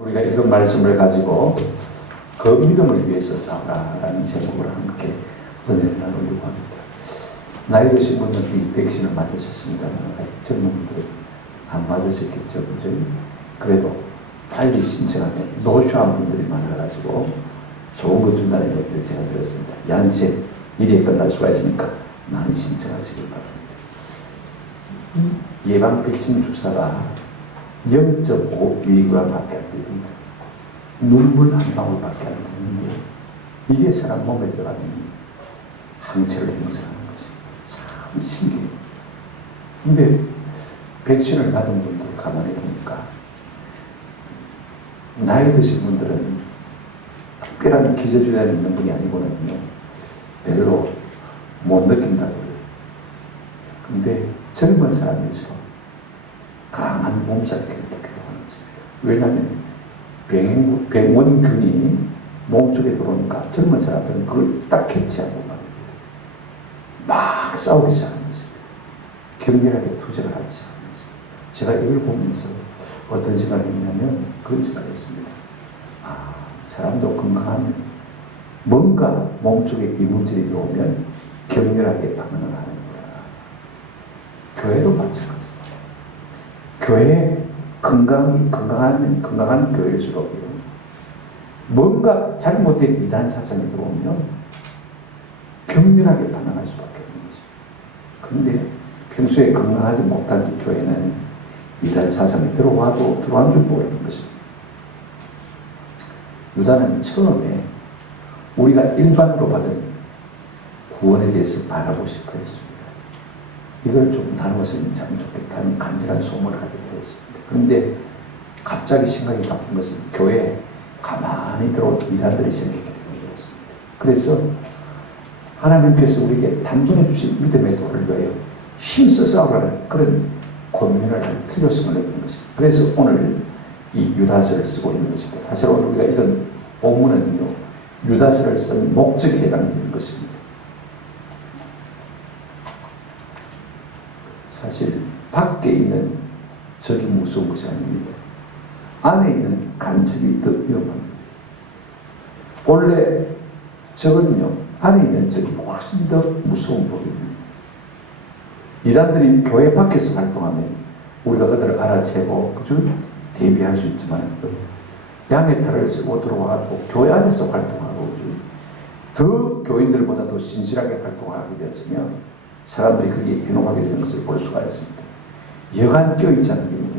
우리가 이런 말씀을 가지고 그 믿음을 위해서 싸우라라는 제목으로 함께 은혜를 나누려고 합니다. 나이 드신 분들이 백신을 맞으셨습니다만 젊은 분들은 안 맞으셨겠죠. 그죠? 그래도 빨리 신청하면 노쇼한 분들이 많아가지고 좋은 거 준다는 얘기를 제가 들었습니다. 얀센 1위에 끝날 수가 있으니까 많이 신청하시길 바랍니다. 이 예방 백신 주사가 0.5mg밖에 안 됩니다. 눈물 한 방울밖에 안 되는데 이게 사람 몸에 들어가는 항체를 형성하는 것입니다. 참 신기해요. 근데 백신을 받은 분들 가만히 보니까 나이 드신 분들은 특별한 기저질환이 있는 분이 아니고는요 별로 못 느낀다고 그래요. 근데 젊은 사람일수록 강한 몸살을 느끼게 하는 거죠. 왜냐하면 병원균이 몸속에 들어오니까 젊은 사람들은 그걸 딱 캐치하고 막 싸우기 시작하는 거죠. 격렬하게 투쟁을 하기 시작하는 거죠. 제가 이걸 보면서 어떤 생각이 있냐면 그런 생각이 있습니다. 사람도 건강하면 뭔가 몸속에 이물질이 들어오면 격렬하게 반응을 하는구나. 교회도 마찬가지입니다. 교회 건강한 교회일수록요. 뭔가 잘못된 이단 사상이 들어오면 격렬하게 반응할 수밖에 없는 거죠. 그런데 평소에 건강하지 못한 교회는 이단 사상이 들어와도 들어온 줄 모르는 것입니다. 유다는 처음에 우리가 일반으로 받은 구원에 대해서 바라보고 싶어 했습니다. 이걸 좀 나누었으면 참 좋겠다는 간절한 소원을 가지게 되었습니다. 그런데 갑자기 생각이 바뀐 것은 교회에 가만히 들어온 이단들이 생기게 되었습니다. 그래서 하나님께서 우리에게 단번에 주신 믿음의 도를 위하여 힘써 싸우라는 그런 권면을 할 필요성을 느끼는 것입니다. 그래서 오늘 이 유다서를 쓰고 있는 것입니다. 사실 오늘 우리가 이런 본문은요 유다서를 쓴 목적에 해당되는 것입니다. 사실 밖에 있는 적이 무서운 것이 아닙니다. 안에 있는 간첩이 더 위험합니다. 본래 적은요 안에 있는 적이 훨씬 더 무서운 법입니다. 이단들이 교회 밖에서 활동하면 우리가 그들을 알아채고 그죠? 대비할 수 있지만 양의 탈을 쓰고 들어와가지고 교회 안에서 활동하고 더 교인들보다 더 신실하게 활동하게 되었으면 사람들이 그게 해놓하게 되는 것을 볼 수가 있습니다. 여간 껴있지 않은 경우는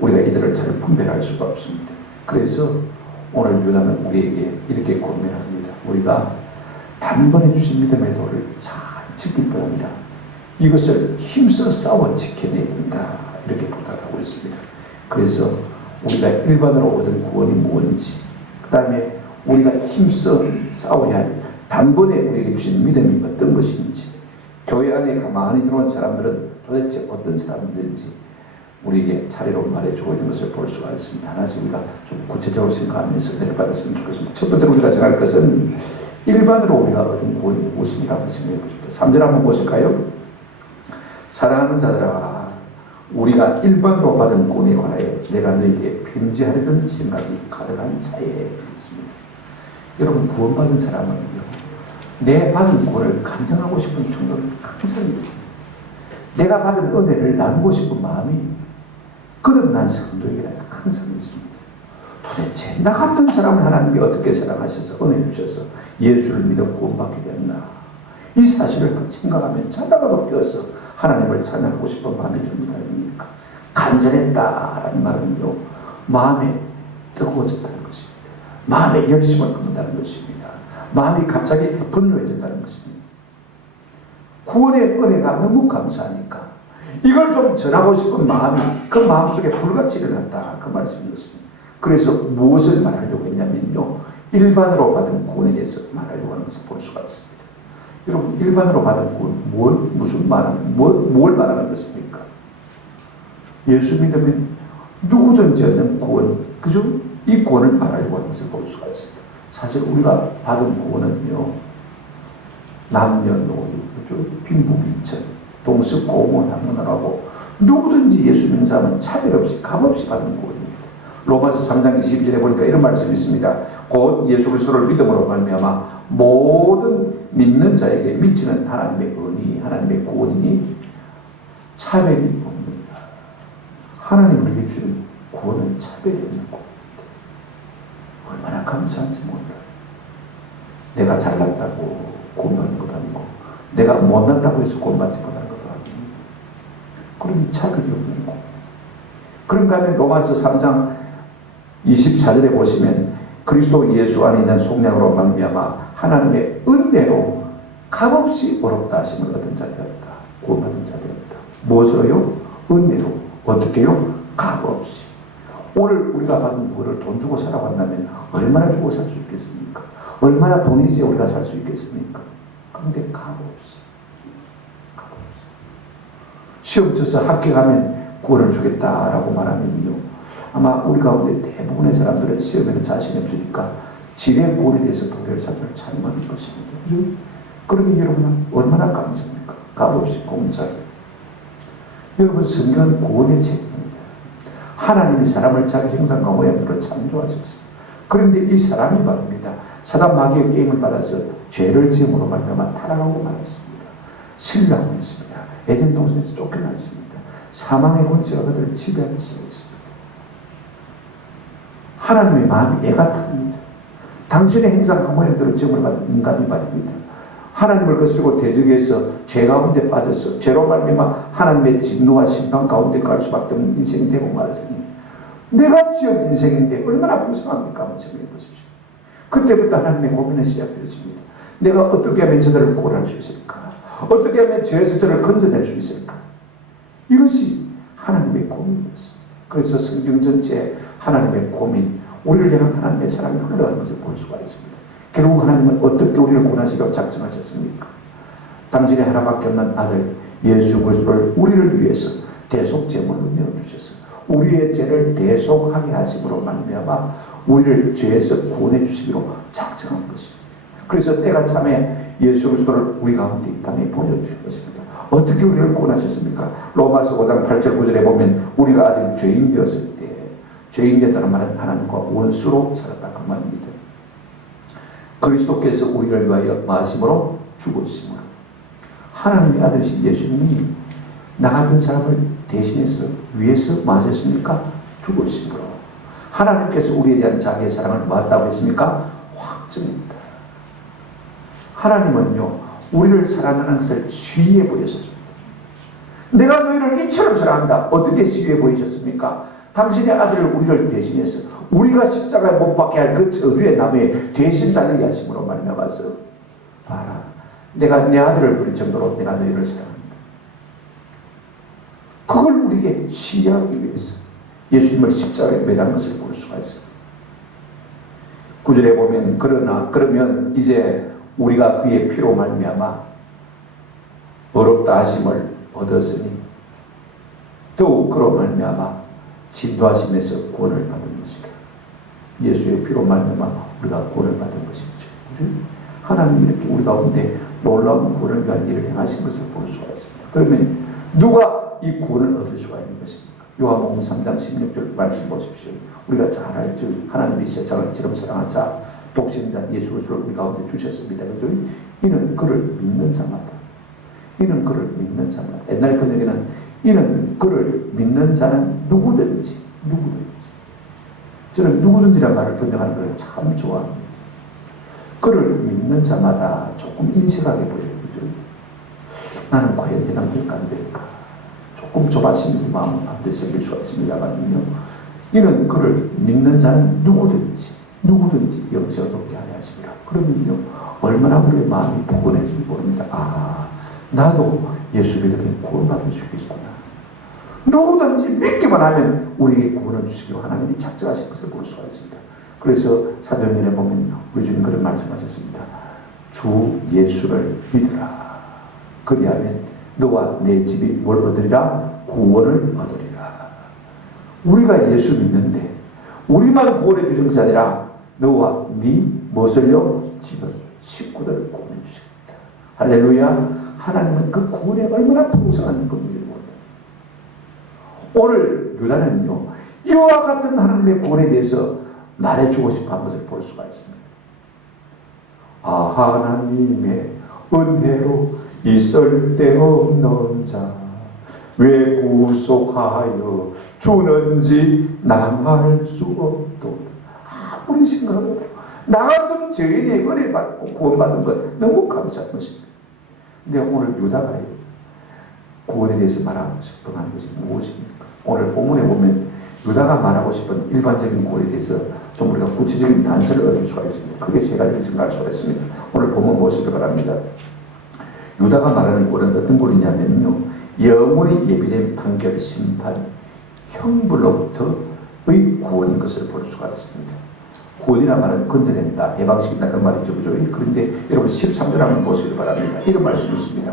우리가 이들을 잘 분별할 수가 없습니다. 그래서 오늘 유다는 우리에게 이렇게 권면합니다. 우리가 단번에 주신 믿음의 도를 잘 지킬 뿐 아니라 이것을 힘써 싸워 지켜내야 된다. 이렇게 부탁하고 있습니다. 그래서 우리가 일반으로 얻은 구원이 무엇인지 그 다음에 우리가 힘써 싸워야 할 단번에 우리에게 주신 믿음이 어떤 것인지 교회 안에 가만히 들어온 사람들은 도대체 어떤 사람들인지 우리에게 차례로 말해주고 있는 것을 볼 수가 있습니다. 하나씩 우리가 좀 구체적으로 생각하면서 내려받았으면 좋겠습니다. 첫 번째로 우리가 생각할 것은 일반으로 우리가 얻은 구원이 무엇인지라고 생각해 보십시오. 3절 한번 보실까요? 사랑하는 자들아 우리가 일반으로 받은 구원에 관하여 내가 너희에게 편지하려는 생각이 가득한 차에 있습니다. 여러분 구원받은 사람은요 내 받은 구원을 감정하고 싶은 충동이 항상 있습니다. 내가 받은 은혜를 나누고 싶은 마음이 거듭난 성도에게는 항상 있습니다. 도대체 나 같은 사람을 하나님이 어떻게 사랑하셔서 은혜 주셔서 예수를 믿어 구원받게 되었나 이 사실을 생각하면 자다가도 깨어서 하나님을 찬양하고 싶은 마음이 듭니다. 아닙니까? 간절했다라는 말은요 마음에 뜨거워졌다는 것입니다. 마음에 열심을 끊는다는 것입니다. 마음이 갑자기 분노해졌다는 것입니다. 구원의 은혜가 너무 감사하니까 이걸 좀 전하고 싶은 마음이 그 마음속에 불같이 일어났다 그 말씀이었습니다. 그래서 무엇을 말하려고 했냐면요 일반으로 받은 구원에 대해서 말하려고 하는 것을 볼 수가 있습니다. 여러분 일반으로 받은 구원 뭘 말하는 것입니까? 예수 믿으면 누구든지 얻는 구원 그죠? 이 구원을 말하려고 하는 것을 볼 수가 있습니다. 사실 우리가 받은 구원은요 남녀노소 그죠? 빈부귀천 동서고문 하느라고 누구든지 예수 믿는 사람은 차별 없이 값없이 받은 구원입니다. 로마서 3장 22절에 보니까 이런 말씀이 있습니다. 곧 예수 그리스도를 믿음으로 말미암아 모든 믿는 자에게 미치는 하나님의 은희, 하나님의 구원이니 차별이 없느니라. 하나님 우리에게 주는 구원은 차별이 없는 구원입니다. 얼마나 감사한지 몰라요. 내가 잘났다고 구원받는 것도 아니고 내가 못났다고 해서 구원받지 못하는 것도 아니고 그러니 차별이 없는 구원. 그런가 하면 로마서 3장 24절에 보시면 그리스도 예수 안에 있는 속량으로 말미암아 하나님의 은혜로 값없이 어렵다 하심을 얻은 자 되었다. 구원받은 자 되었다. 무엇으로요? 은혜로. 어떻게요? 값없이. 오늘 우리가 받은 거를 돈 주고 사라고 한다면 얼마나 주고 살 수 있겠습니까? 얼마나 돈이 있어야 우리가 살 수 있겠습니까? 그런데 값없이. 값없이. 시험 쳐서 합격하면 구원을 주겠다라고 말하면요. 아마 우리 가운데 대부분의 사람들은 시험에는 자신이 없으니까 지뢰 꼴에 대해서 도래할 사람을 참 많을 것입니다. 그러니 여러분은 얼마나 감사합니까? 값없이 공짜로. 여러분 성경은 구원의 책입니다. 하나님이 사람을 자기 형상과 모양으로 창조하셨습니다. 그런데 이 사람이 말입니다. 사단 마귀의 게임을 받아서 죄를 지음으로 말미암아 타락하고 말았습니다. 실망했습니다. 에덴 동산에서 쫓겨났습니다. 사망의 권세가 그들을 지배하기 시작했습니다. 하나님의 마음이 애가 탑니다. 당신의 행상과 모양대로 지음을 받은 인간이 말입니다. 하나님을 거스르고 대적해서 죄 가운데 빠져서 죄로 말미암아 하나님의 진노와 심판 가운데 갈 수밖에 없는 인생이 되고 말았으니 내가 지은 인생인데 얼마나 불쌍합니까? 한번 생각해 보십시오. 그때부터 하나님의 고민이 시작되었습니다. 내가 어떻게 하면 저들을 구원할 수 있을까? 어떻게 하면 죄에서 저를 건져낼 수 있을까? 이것이 하나님의 고민이었습니다. 그래서 성경 전체에 하나님의 고민, 우리를 향한 하나님의 사랑이 흘러가는 것을 볼 수가 있습니다. 결국 하나님은 어떻게 우리를 구원하시려고 작정하셨습니까? 당신의 하나밖에 없는 아들 예수 그리스도를 우리를 위해서 대속제물로 내어주셔서 우리의 죄를 대속하게 하심으로 말미암아 우리를 죄에서 구원해 주시기로 작정한 것입니다. 그래서 때가 참에 예수 그리스도를 우리 가운데 이 땅에 보내주신 것입니다. 어떻게 우리를 구원하셨습니까? 로마서 5장 8절 9절에 보면 우리가 아직 죄인 되었을 때 죄인 되었다는 말은 하나님과 원수로 살았다 그 말입니다. 그리스도께서 우리를 위하여 마심으로 죽으심으로 하나님의 아들이신 예수님이 나 같은 사람을 대신해서 위해서 마셨습니까? 죽으심으로 하나님께서 우리에 대한 자기의 사랑을 뭐했다고 했습니까? 확증했다. 하나님은요 우리를 사랑하는 것을 쉬이해 보였습니다. 내가 너희를 이처럼 사랑한다. 어떻게 쉬이해 보이셨습니까? 당신의 아들을 우리를 대신해서 우리가 십자가에 못 박게 할 그 저주의 나무에 대신 달리게 하심으로 말미암아서 봐라 내가 내 아들을 부릴 정도로 내가 너희를 사랑한다. 그걸 우리에게 시하기 위해서 예수님을 십자가에 매단 것을 볼 수가 있습니다. 9절에 보면 그러면 이제 우리가 그의 피로 말미암아 어렵다 하심을 얻었으니 더욱 그로 말미암아 진도하심에서 구원을 받은 것이라. 예수의 피로 말미암아 우리가 구원을 받은 것이죠. 하나님이 이렇게 우리 가운데 놀라운 구원을 위한 일을 행하신 것을 볼 수가 있습니다. 그러면 누가 이 구원을 얻을 수가 있는 것입니까? 요한복음 3장 16절 말씀 보십시오. 우리가 잘 알죠. 하나님이 세상을 이처럼 사랑하사 독생자 예수 그리스도를 우리 가운데 주셨습니다. 그죠? 이는 그를 믿는 자마다. 이는 그를 믿는 자마다. 옛날 번역에는 이는 그를 믿는 자는 누구든지. 저는 누구든지라는 말을 번역하는 걸 참 좋아합니다. 그를 믿는 자마다 조금 인색하게 보여요. 그죠? 나는 과연 해당될까 안 될까? 조금 조바심 마음 가운데 생길 수가 있습니다만요. 이는 그를 믿는 자는 누구든지 영생을 얻게 하려 하시리라. 그러면요 얼마나 우리의 마음이 포근해질지 모릅니다. 아 나도 예수 믿으면 구원받을 수 있겠구나. 누구든지 믿기만 하면 우리에게 구원을 주시기로 하나님이 작정하신 것을 볼 수가 있습니다. 그래서 사도행전에 보면 우리 주님 그런 말씀하셨습니다. 주 예수를 믿으라. 그리하면 너와 내 집이 뭘 얻으리라? 구원을 얻으리라. 우리가 예수 믿는데 우리만 구원해 주신 것이 아니라 너와 네 무엇을요? 집을 식구들을 구원해 주시겠다. 할렐루야. 하나님은 그 구원에 얼마나 풍성한 겁니다. 오늘 유다는요 이와 같은 하나님의 구원에 대해서 말해주고 싶어 한 것을 볼 수가 있습니다. 하나님의 은혜로 있을 데 없는 자 왜 구속하여 주는지 난 알 수 없도다. 아무리 생각해도 나 같은 죄인이 은혜 받고 구원받은 것 너무 감사한 것입니다. 근데 오늘 유다가 구원에 대해서 말하고 싶은 것이 무엇입니까? 오늘 본문에 보면 유다가 말하고 싶은 일반적인 구원에 대해서 좀 우리가 구체적인 단서를 얻을 수가 있습니다. 크게 세 가지를 생각할 수가 있습니다. 오늘 본문 보시기 바랍니다. 유다가 말하는 구원은 어떤 구원이냐면요, 영원히 예비된 판결, 심판, 형벌로부터의 구원인 것을 볼 수가 있습니다. 구원이란 말은 건져낸다, 해방시킨다 그 말이죠. 그죠? 그런데 여러분 13절 한번 보시기 바랍니다. 이런 말씀이 있습니다.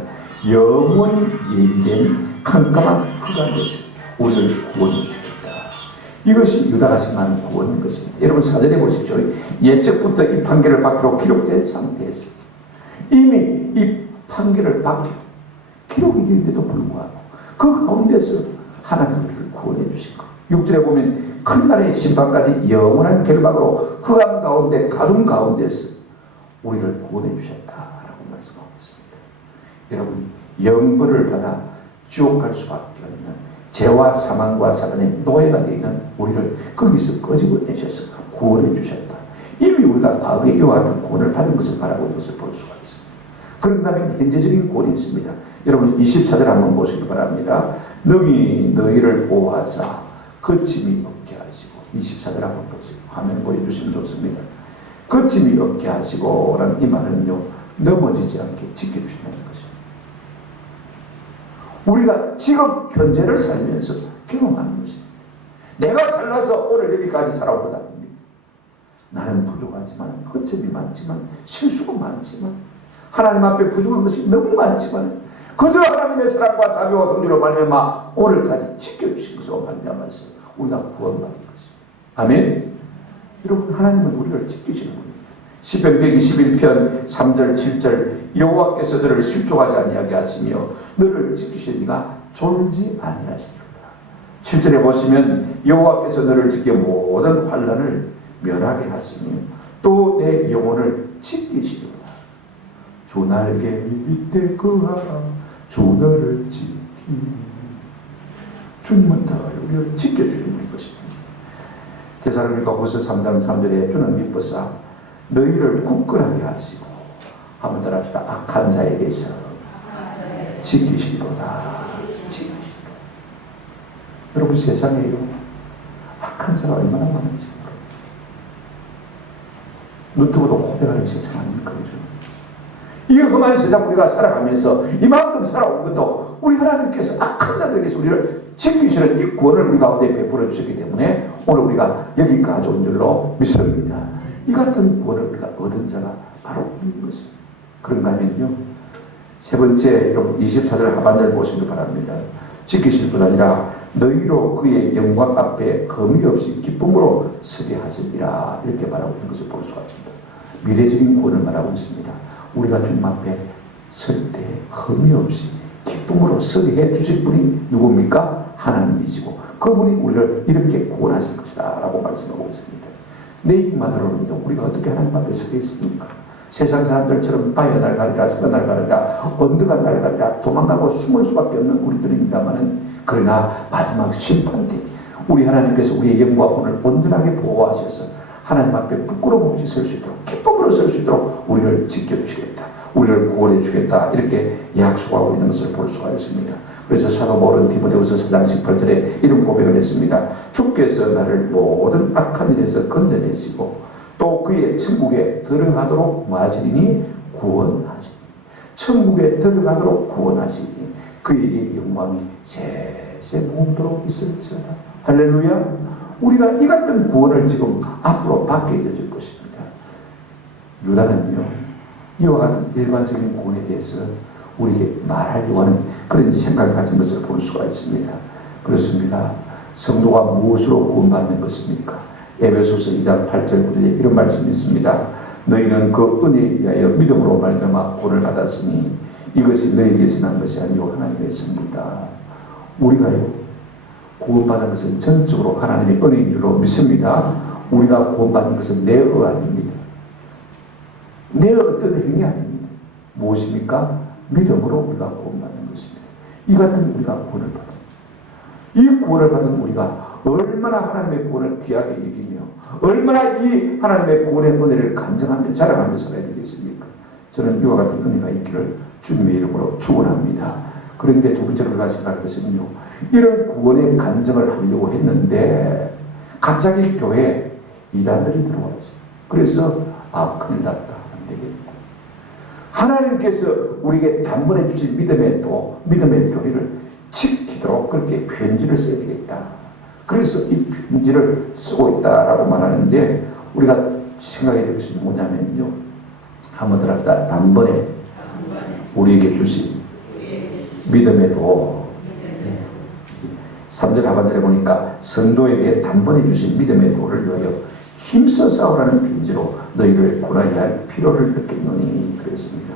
영원히 예비된 캄캄한 흑암에서 우리를 구원해 주겠다. 이것이 유다가 생각하는 구원인 것입니다. 여러분 4절에 보십시오. 예적부터 이 판결을 받기로 기록된 상태에서 이미 이 판결을 받기로 기록이 되는데도 불구하고 그 가운데서 하나님을 구원해 주신 것. 6절에 보면 큰 날의 심판까지 영원한 결박으로 흑암 가운데 가둠 가운데서 우리를 구원해 주셨다라고 말씀하고 있습니다. 여러분 영벌을 받아 지옥 갈 수밖에 없는 죄와 사망과 사단의 노예가 되는 우리를 거기서 끄집어내셔서 구원해 주셨다. 이미 우리가 과거에 이와 같은 구원을 받은 것을 바라고 있는 것을 볼 수가 있습니다. 그런다면 현재적인 구원이 있습니다. 여러분 24절 한번 보시기 바랍니다. 능히 너희를 보호하사 거침이 없게 하시고, 24절 한번 보세요. 화면 보여주시면 좋습니다. 거침이 없게 하시고 라는 이 말은요, 넘어지지 않게 지켜주신다는 것입니다. 우리가 지금 현재를 살면서 경험하는 것입니다. 내가 잘나서 오늘 여기까지 살아온 것 아닙니다. 나는 부족하지만, 거침이 많지만, 실수가 많지만, 하나님 앞에 부족한 것이 너무 많지만 그저 하나님의 사랑과 자비와 긍휼로 말미암아 오늘까지 지켜주신 것으로 말미암아서 우리가 구원받은 것입니다. 아멘. 여러분 하나님은 우리를 지키시는 분입니다. 시편 121편 3절 7절 여호와께서 너를 실족하지 아니하게 하시며 너를 지키시니가 졸지 아니하시리로다. 7절에 보시면 여호와께서 너를 지켜 모든 환난을 면하게 하시며 또 내 영혼을 지키시리로다. 주 날개 밑에 거하라 주 너를 지키. 주님은 다 우리를 지켜주는 분인 것입니다. 데살로니가후서 3장 3절에 주는 미쁘사 너희를 굳건하게 하시고, 한번 따라합시다. 악한 자에게서 지키시리로다. 지키시리로다. 여러분 세상에요 악한 자가 얼마나 많은지 눈뜨고도 고백하는 세상 아닙니까? 이 험한 세상 우리가 살아가면서 이만큼 살아온 것도 우리 하나님께서 악한 자들에게서 우리를 지키시는 이 구원을 우리 가운데 베풀어 주셨기 때문에 오늘 우리가 여기까지 온 줄로 믿습니다. 이 같은 구원을 우리가 얻은 자가 바로 우리인 것입니다. 그런가 하면요, 세 번째 여러분 24절 하반절 보시기 바랍니다. 지키실 뿐 아니라 너희로 그의 영광 앞에 흠이 없이 기쁨으로 서게 하시리라, 이렇게 말하고 있는 것을 볼 수가 있습니다. 미래적인 구원을 말하고 있습니다. 우리가 주님 앞에 설 때 흠이 없이 기쁨으로 서게 해주실 분이 누굽니까? 하나님이시고 그분이 우리를 이렇게 구원하실 것이다 라고 말씀하고 있습니다. 내 힘만으로는 우리가 어떻게 하나님 앞에 서겠습니까? 세상 사람들처럼 바위가 날가리라 새가 날가리라 언덕가 날가리라 도망가고 숨을 수밖에 없는 우리들입니다마는, 그러나 마지막 심판 때 우리 하나님께서 우리의 영과 혼을 온전하게 보호하셔서 하나님 앞에 부끄러움 없이 설 수 있도록, 기쁨으로 설 수 있도록 우리를 지켜주시겠다, 우리를 구원해 주겠다, 이렇게 약속하고 있는 것을 볼 수가 있습니다. 그래서 사도 바울은 디모데후서 4장 18절에 이런 고백을 했습니다. 주께서 나를 모든 악한 일에서 건져내시고 또 그의 천국에 들어가도록 마시리니 구원하시니, 천국에 들어가도록 구원하시니 그의 영광이 세세 무궁토록 있을지어다. 할렐루야. 우리가 이 같은 구원을 지금 앞으로 받게 되질 것입니다. 유다는요, 이와 같은 일반적인 구원에 대해서 우리에게 말하려고 하는 그런 생각을 가진 것을 볼 수가 있습니다. 그렇습니다. 성도가 무엇으로 구원받는 것입니까? 에베소서 2장 8절 9절에 이런 말씀이 있습니다. 너희는 그 은혜에 의하여 믿음으로 말미암아 구원을 받았으니 이것이 너희에게서 난 것이 아니요 하나님의 선물이다. 우리가요 구원받은 것은 전적으로 하나님의 은혜인 줄로 믿습니다. 우리가 구원받은 것은 내 아닙니다. 내 어떤 행위 아닙니다. 무엇입니까? 믿음으로 우리가 구원받는 것입니다. 이 같은 우리가 구원을 받은 이 구원을 받은 우리가 얼마나 하나님의 구원을 귀하게 여기며 얼마나 이 하나님의 구원의 은혜를 간증하며 자랑하며 살아야 되겠습니까? 저는 이와 같은 은혜가 있기를 주님의 이름으로 축원합니다. 그런데 두 번째로 우리가 생각할 것은요, 이런 구원의 간증을 하려고 했는데 갑자기 교회에 이단들이 들어왔어요. 그래서 큰일 났다, 안 되겠다. 하나님께서 우리에게 단번에 주신 믿음의 교리를 지키도록 그렇게 편지를 써야 되겠다. 그래서 이 편지를 쓰고 있다라고 말하는데, 우리가 생각해야 될 것이 뭐냐면요, 한번 들었다. 단번에 우리에게 주신 믿음의 도. 3절 하반절에 보니까 성도에게 단번에 주신 믿음의 도를 위하여 힘써 싸우라는 편지로 너희를 구하여야 할 필요를 느꼈노니 그랬습니다.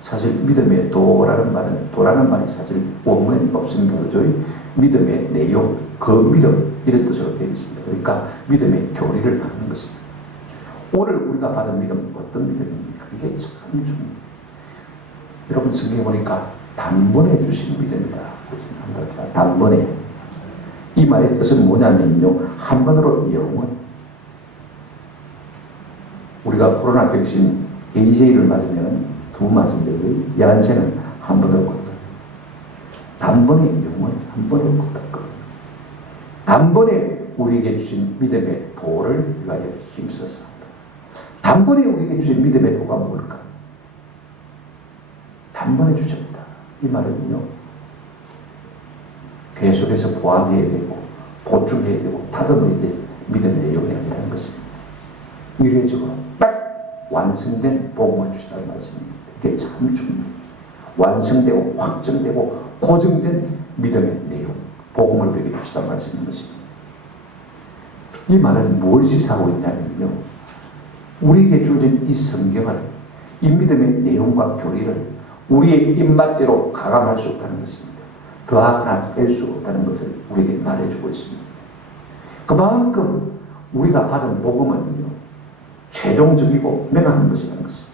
사실 믿음의 도라는 말이 사실 원문에 없습니다. 그죠? 믿음의 내용, 그 믿음, 이런 뜻으로 되어 있습니다. 그러니까 믿음의 교리를 하는 것입니다. 오늘 우리가 받은 믿음, 어떤 믿음입니까? 이게 참 중요합니다. 여러분 성경에 보니까 단번에 주신 믿음이다. 단번에. 이 말의 뜻은 뭐냐면요, 한 번으로 영원. 우리가 코로나 백신 AJ를 맞으면 두 맞은데요, 야한새는 한 번으로 걷다. 단번에 영원, 한 번으로 걷다. 단번에 우리에게 주신 믿음의 도를 위하여 힘써서. 단번에 우리에게 주신 믿음의 도가 뭘까? 단번에 주셨다. 이 말은요, 계속해서 보완해야 되고 보충해야 되고 다듬어야 될 믿음의 내용이 아니라는 것입니다. 이례적으로 딱 완성된 복음을 주시다는 말씀입니다. 이게 참 중요해요. 완성되고 확정되고 고정된 믿음의 내용, 복음을 우리에게 주시다는 말씀인 것입니다. 이 말은 뭘 시사하고 있냐면요, 우리에게 주어진 이 성경을, 이 믿음의 내용과 교리를 우리의 입맛대로 가감할 수 없다는 것입니다. 더하거나 뺄 수 없다는 것을 우리에게 말해주고 있습니다. 그만큼 우리가 받은 복음은요, 최종적이고 명확한 것이라는 것을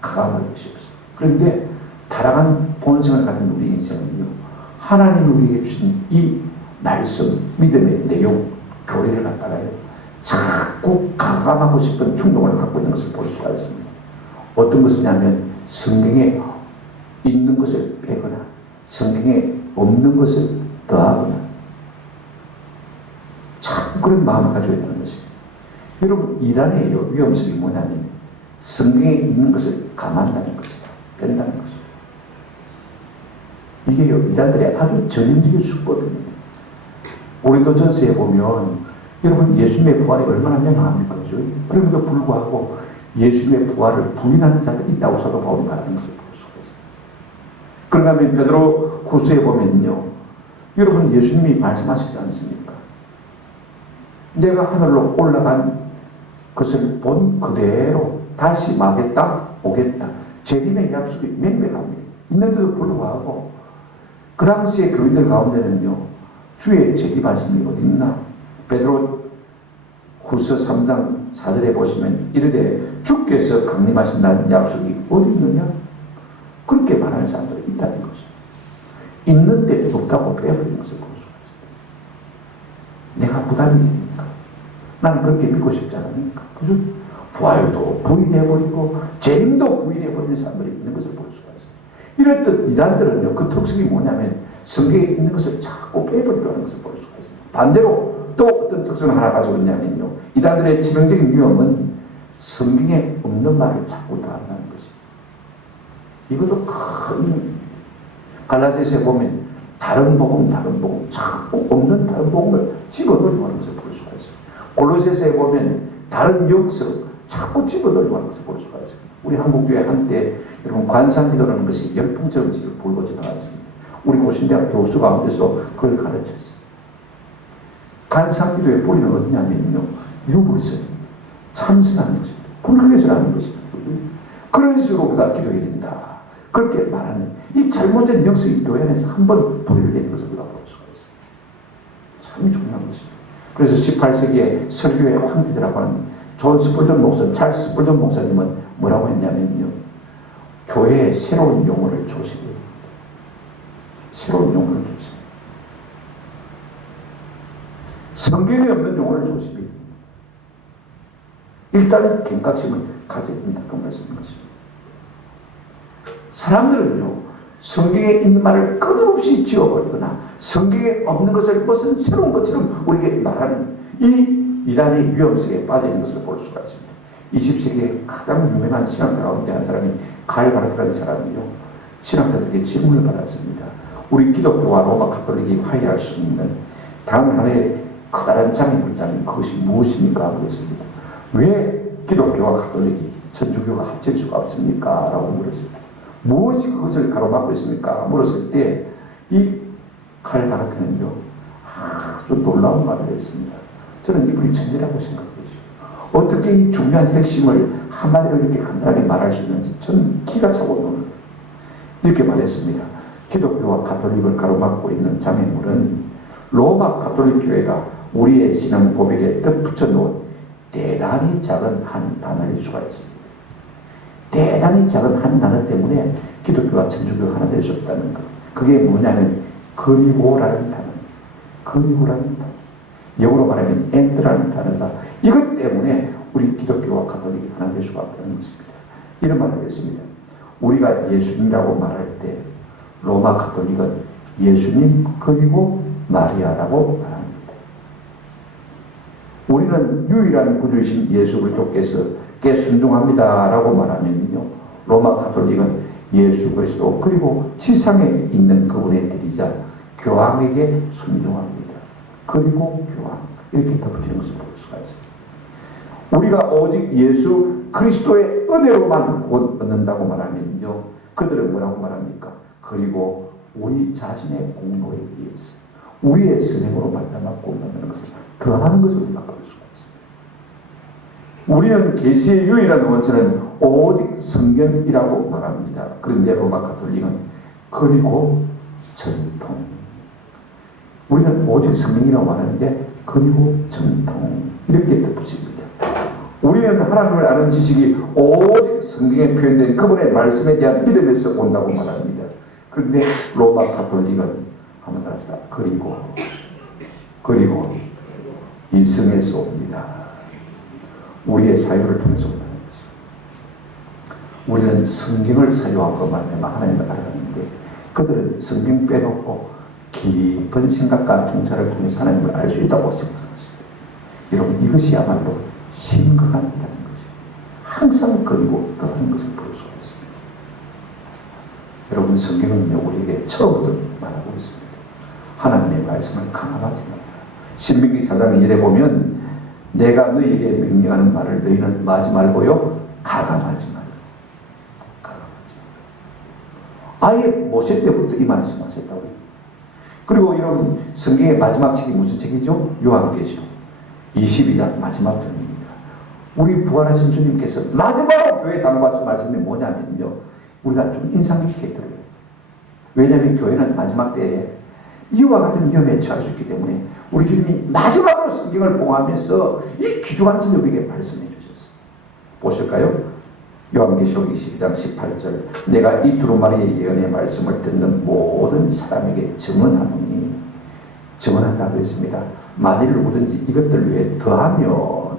가감할 것이 없습니다. 그런데 타락한 본성을 가진 우리 인생은요, 하나님이 우리에게 주신 이 말씀, 믿음의 내용, 교리를 갖다가요, 자꾸 가감하고 싶은 충동을 갖고 있는 것을 볼 수가 있습니다. 어떤 것이냐면 성경에 있는 것을 빼거나 성경에 없는 것을 더하거나 참 그런 마음을 가져야 되는 것입니다. 여러분, 이단의 위험성이 뭐냐면 성경에 있는 것을 감한다는 것이다. 뺀다는 것이다. 이게 이단들의 아주 전형적인 수법입니다. 고린도전서에 보면 여러분, 예수님의 부활이 얼마나 명확합니까? 그럼에도 불구하고 예수님의 부활을 부인하는 자들이 있다고 사도 바울이 말하는 것을 볼 수가 있습니다. 그런가 하면 베드로 후서에 보면요, 여러분, 예수님이 말씀하시지 않습니까? 내가 하늘로 올라간 것을 본 그대로 다시 마겠다, 오겠다. 재림의 약속이 명백합니다. 있는데도 불구하고 그 당시에 교인들 가운데는요, 주의 재림 말씀이 어디 있나? 베드로 후서 3장 4절에 보시면 이르되 주께서 강림하신다는 약속이 어디 있느냐? 그렇게 말하는 사람들이 있다는 것이죠. 있는데 없다고 빼버리는 것을 볼 수가 있습니다. 내가 부담이 되니까. 나는 그렇게 믿고 싶지 않으니까. 그래서 부활도 부인해버리고 재림도 부인해버리는 사람들이 있는 것을 볼 수가 있습니다. 이랬던 이단들은요, 그 특성이 뭐냐면 성경에 있는 것을 자꾸 빼버리려는 것을 볼 수가 있습니다. 반대로 또 어떤 특성을 하나 가지고 있냐면요, 이단들의 치명적인 위험은 성경에 없는 말을 자꾸 다 한다는 것입니다. 이것도 큰 갈라디아서에 보면 다른 복음 자꾸 없는 다른 복음을 집어넣으려고 하는 것을 볼 수가 있어요. 골로새서에 보면 다른 역석 자꾸 집어넣으려고 하는 것을 볼 수가 있어요. 우리 한국교회 한때 여러분 관상기도라는 것이 열풍처럼 지금 불고 지나갔습니다. 우리 고신대학 교수 가운데서 그걸 가르쳤어요. 관상기도의 뿌리는 어디냐면요, 유불선, 참선하는 것입니다. 불교에서 하는 것입니다. 그런 식으로 우리가 기도해야 된다. 그렇게 말하는 이 잘못된 영성이 교회 안에서 한번 뿌리를 내는 것을 우리가 볼 수가 있어요. 참 중요한 것입니다. 그래서 18세기에 설교의 황태자라고 하는 존 스펄전 목사, 찰스 스펄전 목사님은 뭐라고 했냐면요. 교회에 새로운 용어를 조심해야 됩니다. 새로운 용어를 조심해야 됩니다. 성경에 없는 용어를 조심해야 됩니다. 일단 경각심을 가져야 된다. 그 말씀인 것입니다. 사람들은요, 성경에 있는 말을 끊임없이 지워버리거나 성경에 없는 것을 무슨 새로운 것처럼 우리에게 말하는 이 이란의 위험성에 빠져있는 것을 볼 수가 있습니다. 20세기에 가장 유명한 신학자 가운데 한 사람이 가일 바르트라는 사람이요, 신학자들에게 질문을 받았습니다. 우리 기독교와 로마 가톨릭이 화해할 수 있는 단 하나의 커다란 장애물이 있다면 그것이 무엇입니까? 그랬습니다. 왜 기독교와 가톨릭이 천주교가 합칠 수가 없습니까? 라고 물었습니다. 무엇이 그것을 가로막고 있습니까? 물었을 때 이 가일 바르트는요, 아주 놀라운 말을 했습니다. 저는 이분이 천재라고 생각하죠. 어떻게 이 중요한 핵심을 한마디로 이렇게 간단하게 말할 수 있는지 저는 기가 차고 노는 거예요. 이렇게 말했습니다. 기독교와 가톨릭을 가로막고 있는 장애물은 로마 가톨릭 교회가 우리의 신앙 고백에 덧붙여 놓은 대단히 작은 한 단어일 수가 있습니다. 대단히 작은 한 단어 때문에 기독교와 천주교가 하나 될 수 없다는 것. 그게 뭐냐면 그리고라는 단어. 그리고라는 단어. 영어로 말하면 and라는 단어가 이것 때문에 우리 기독교와 가톨릭이 하나 될 수가 없다는 것입니다. 이런 말을 했습니다. 우리가 예수님이라고 말할 때 로마 가톨릭은 예수님 그리고 마리아라고 말합니다. 우리는 유일한 구주이신 예수 그리스도께 순종합니다라고 말하면요, 로마 가톨릭은 예수 그리스도 그리고 지상에 있는 그분의 대리자 교황에게 순종합니다. 그리고 교황, 이렇게 덧붙이는 것을 볼 수가 있습니다. 우리가 오직 예수 그리스도의 은혜로만 곧 얻는다고 말하면요, 그들은 뭐라고 말합니까? 그리고 우리 자신의 공로에 의해서 우리의 선행으로 말미암아 얻는 것을 더하는 것을 우리가 볼 수가 있습니다. 우리는 계시의 유일한 원천은 오직 성경이라고 말합니다. 그런데 로마 가톨릭은 그리고 전통, 우리는 오직 성경이라고 말하는데 그리고 전통, 이렇게 덧붙입니다. 우리는 하나님을 아는 지식이 오직 성경에 표현된 그분의 말씀에 대한 믿음에서 온다고 말합니다. 그런데 로마 가톨릭은 한번 더 합시다. 그리고 이성에서 옵니다. 우리의 사유를 통해서 온다는 것입니다. 우리는 성경을 사유하고 말하면 하나님을 알았는데 그들은 성경 빼놓고 깊은 생각과 통찰을 통해서 하나님을 알 수 있다고 생각합니다. 여러분, 이것이야말로 심각한 일이라는 것이죠. 항상 그리고 더하는 것을 볼 수가 있습니다. 여러분, 성경은요, 우리에게 처음부터 말하고 있습니다. 하나님의 말씀을 강함하지 말라. 신명기 4장 2절에 보면 내가 너희에게 명령하는 말을 너희는 마지 말고요, 가감하지 말라. 가감하지 말라. 아예 모세 때부터 이 말씀하셨다고요. 그리고 여러분, 성경의 마지막 책이 무슨 책이죠? 요한계시록 22장 마지막 장입니다. 우리 부활하신 주님께서 마지막으로 교회에 당부하신 말씀이 뭐냐면요, 우리가 좀 인상 깊게 들어요. 왜냐하면 교회는 마지막 때에 이와 같은 위험에 처할 수 있기 때문에 우리 주님이 마지막으로 성경을 봉하면서 이 귀중한 진리를 우리에게 말씀해 주셨어요. 보실까요? 요한계시록 22장 18절 내가 이 두루마리의 예언의 말씀을 듣는 모든 사람에게 증언하노니, 증언한다고 했습니다. 만일 누구든지 이것들 외에 더하면,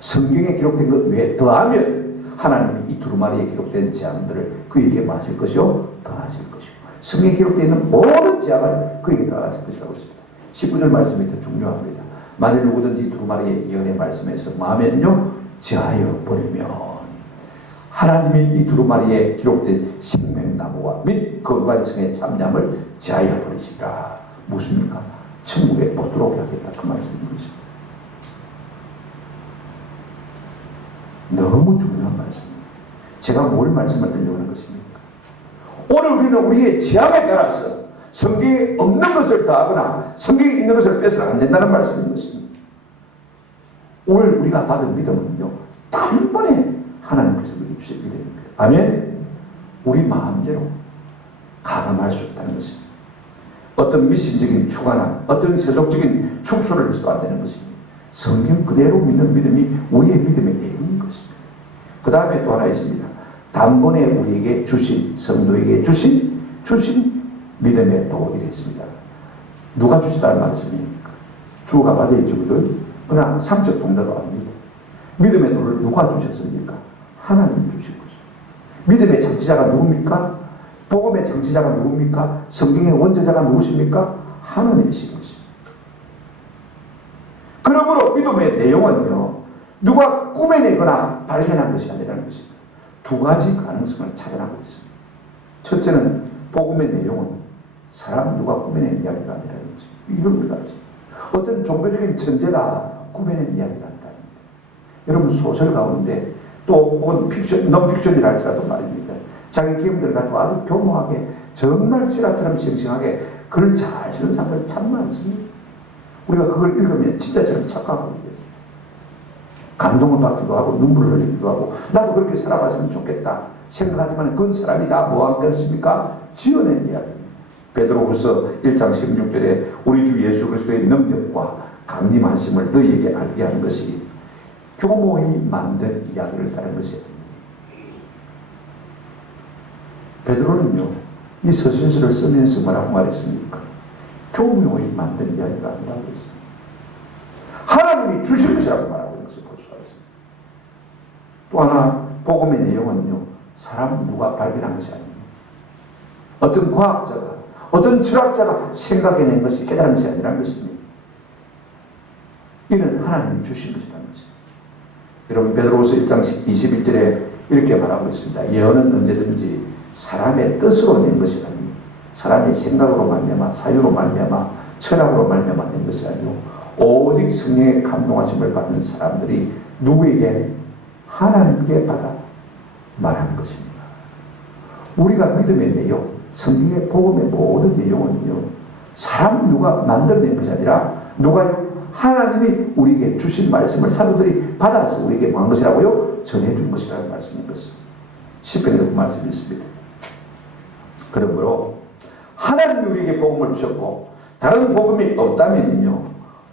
성경에 기록된 것 외에 더하면 하나님이 이 두루마리에 기록된 재앙들을 그에게 마실 것이요 더하실 것이요, 성경에 기록되어 있는 모든 재앙을 그에게 더하실 것이라고 했습니다. 19절 말씀이 더 중요합니다. 만일 누구든지 두루마리의 예언의 말씀에서 마면요 제하여 버리면 하나님이 이 두루마리에 기록된 생명나무와 및 거룩한 성의 참냠을 제하여 버리시라. 무엇입니까? 천국에 못 들어오게 하겠다. 그 말씀인 것입니다. 너무 중요한 말씀입니다. 제가 뭘 말씀을 드리려고 하는 것입니까? 오늘 우리는 우리의 지향에 따라서 성경에 없는 것을 더하거나 성경에 있는 것을 빼서는 안 된다는 말씀인 것입니다. 오늘 우리가 받은 믿음은요, 단번에 하나님께서 우리 주신 믿음입니다. 아멘? 우리 마음대로 가감할 수 없다는 것입니다. 어떤 미신적인 추가나 어떤 세속적인 축소를 해서도 안 되는 것입니다. 성경 그대로 믿는 믿음이 우리의 믿음의 내용인 것입니다. 그 다음에 또 하나 있습니다. 단번에 우리에게 주신, 성도에게 주신 믿음의 도이라 했습니다. 누가 주시다는 말씀입니까? 주가 받아있죠, 그죠? 그러나 상적 동자도 아닙니다. 믿음의 도를 누가 주셨습니까? 하나님 주신 것입니다. 믿음의 창시자가 누굽니까? 복음의 창시자가 누굽니까? 성경의 원저자가 누구십니까? 하나님이신 것입니다. 그러므로 믿음의 내용은요, 누가 꾸며내거나 발견한 것이 아니라는 것입니다. 두 가지 가능성을 차단하고 있습니다. 첫째는 복음의 내용은 사람 누가 꾸며낸 이야기가 아니라는 것입니다. 이걸 우리가 알습니다. 어떤 종교적인 천재가 꾸며낸 이야기가 아니라는 것입니다. 여러분 소설 가운데 또 혹은 픽션, 넌픽션이라 할지라도 말입니다. 자기 기억들을 가지고 아주 교묘하게 정말 실화처럼 싱싱하게 글을 잘 쓰는 사람들 참 많습니다. 우리가 그걸 읽으면 진짜처럼 착각하고 있습니다. 감동을 받기도 하고 눈물을 흘리기도 하고 나도 그렇게 살아봤으면 좋겠다 생각하지만 그건 사람이 다 뭐한 것입니까? 지어낸 이야기입니다. 베드로후서 1장 16절에 우리 주 예수 그리스도의 능력과 강림하심을 너희에게 알게 하는 것이 교모히 만든 이야기를 따른 것이에요. 베드로는요, 이 서신서를 쓰면서 뭐라고 말했습니까? 교묘히 만든 이야기가 아니라고 했습니다. 하나님이 주신 것이라고 말하고 있는 것을 볼 수가 있습니다. 또 하나 복음의 내용은요, 사람 누가 발견한 것이 아닙니다. 어떤 과학자가, 어떤 철학자가 생각해낸 것이 깨달은 것이 아니라는 것입니다. 이는 하나님이 주신 것이라는 것입니다. 여러분 베드로후서 1장 21절에 이렇게 말하고 있습니다. 예언은 언제든지 사람의 뜻으로 낸 것이 아닙니다. 사람의 생각으로 말미암아 사유로 말미암아 철학으로 말미암아 낸 것이 아니고 오직 성령의 감동하심을 받는 사람들이 누구에게? 하나님께 받아 말하는 것입니다. 우리가 믿음의 내용, 성경의 복음의 모든 내용은요, 사람 누가 만들어낸 것이 아니라 누가요? 하나님이 우리에게 주신 말씀을 사도들이 받아서 우리에게 뭐한 것이라고요? 전해준 것이라는 말씀인 것입니다. 시편에도 그 말씀이 있습니다. 그러므로 하나님이 우리에게 복음을 주셨고 다른 복음이 없다면요,